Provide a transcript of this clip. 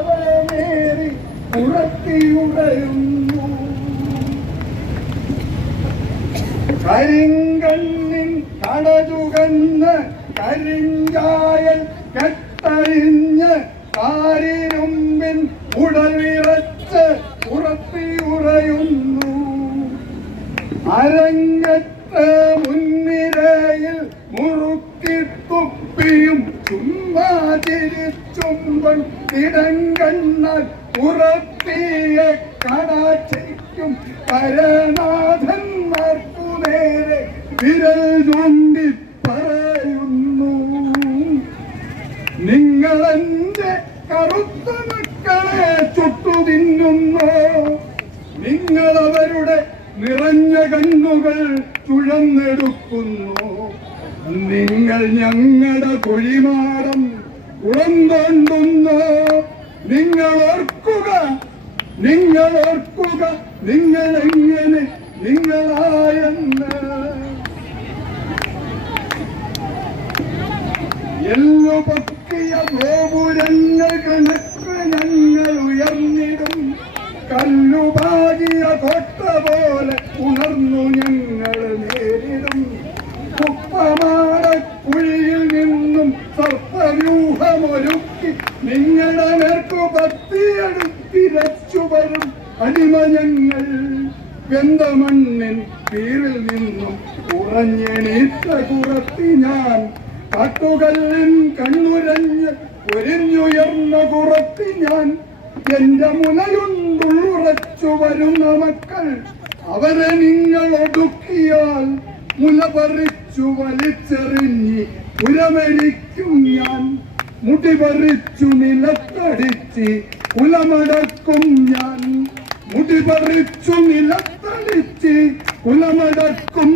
തലമേറി ഉറത്തിയുടയുന്നു കരിങ്കണ്ണിൻ കടചുകന്ന് കരിഞ്ചായൽ കെട്ടഴിഞ്ഞ് കാരിനുമ്പിൻ ഉടലിറച്ച് ഉറത്തിയുറയുന്നു അരങ്ങത്ത് മുൻനിരയിൽ ചിരിച്ചുമ്പൻ തിടങ്കണ്ണാൽ ഉറപ്പിയ കടാച്ചയ്ക്കും. പരനാഥന്മാർക്കു നേരെ വിരൽ ചൂണ്ടി പറയുന്നു. നിങ്ങളെന്റെ കറുത്ത മക്കളെ ചുട്ടു തിന്നുന്നു നിങ്ങൾ നിറഞ്ഞ കണ്ണുകൾ ചുഴന്നെടുക്കുന്നു. നിങ്ങൾ ഞങ്ങളുടെ കുഴിമാടം കുളം തോണ്ടുന്നു നിങ്ങൾ ഓർക്കുക നിങ്ങൾ ഓർക്കുക നിങ്ങൾ എങ്ങനെ നിങ്ങളായെന്ന്. എല്ലു പൊക്കിയ ഗോപുരങ്ങൾ കണക്ക് ഞങ്ങൾ ഉയർന്നിടും. കല്ലുപാകിയ കോട്ട പോലെ ഉണർന്നു ഞങ്ങൾ നേരിടും. കുപ്പമാട നിങ്ങളുടെ നേർക്കു പത്തിയെടുത്തിരച്ചു വരും അടിമ ഞങ്ങൾ ഗന്ധമണ്ണിൻ കീഴിൽ നിന്നും ഉറഞ്ഞെണീത്ത കുറത്തി ഞാൻ കാട്ടുകല്ലിൻ കണ്ണുരഞ്ഞ് ഒരിഞ്ഞുയർന്ന കുറത്തി ഞാൻ എന്റെ മുലയുണ്ടുള്ളുറച്ചു വരുന്ന മക്കൾ. അവരെ നിങ്ങൾ ഒടുക്കിയാൽ മുല പറിച്ചു വലിച്ചെറിഞ്ഞ് പുരമരിക്കും ഞാൻ. മുടി പറിച്ചു നിലത്തടിച്ച് കുലമടക്കും ഞാൻ. മുടി പറിച്ചു നിലത്തടിച്ച് കുലമടക്കും